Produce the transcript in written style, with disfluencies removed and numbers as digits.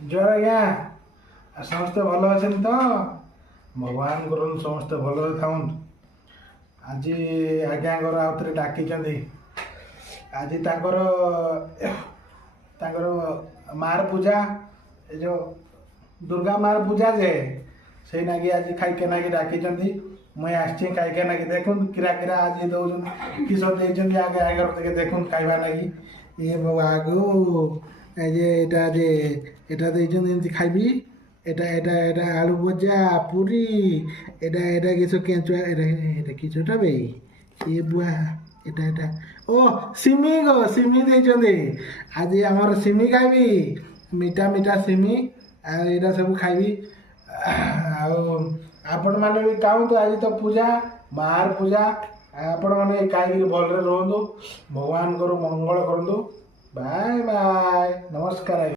जय आज्ञा समस्ते भल अच्छे तो भगवान कर समस्ते भल था आज आज्ञा आउ थे डाक आज मार पूजा जो दुर्गा मार पूजा जे से नागी आज खाइके नागी डाकी मुई आसी खाइके नागी देखु किरा किरा आज दौन किस आगे आगे देखु खाइबा नागी ये आगु ये खाइबी एटा एटा एटा आलू भजा पूरी एटा एटा किस केंचुआ एटा किसटा बे ये बुआ एटा एटा ओ सिमी गो सिमी देइचंदे आज हमर सिमी खाइबी मीठा मीठा सिमी आ एटा सब खाइबी आपण माने भी खाऊँ तो आज तो पूजा मार पूजा आपण माने खाई भलरे रहंतु भगवान को मंगल करंतु बाय बाय नमस्कार।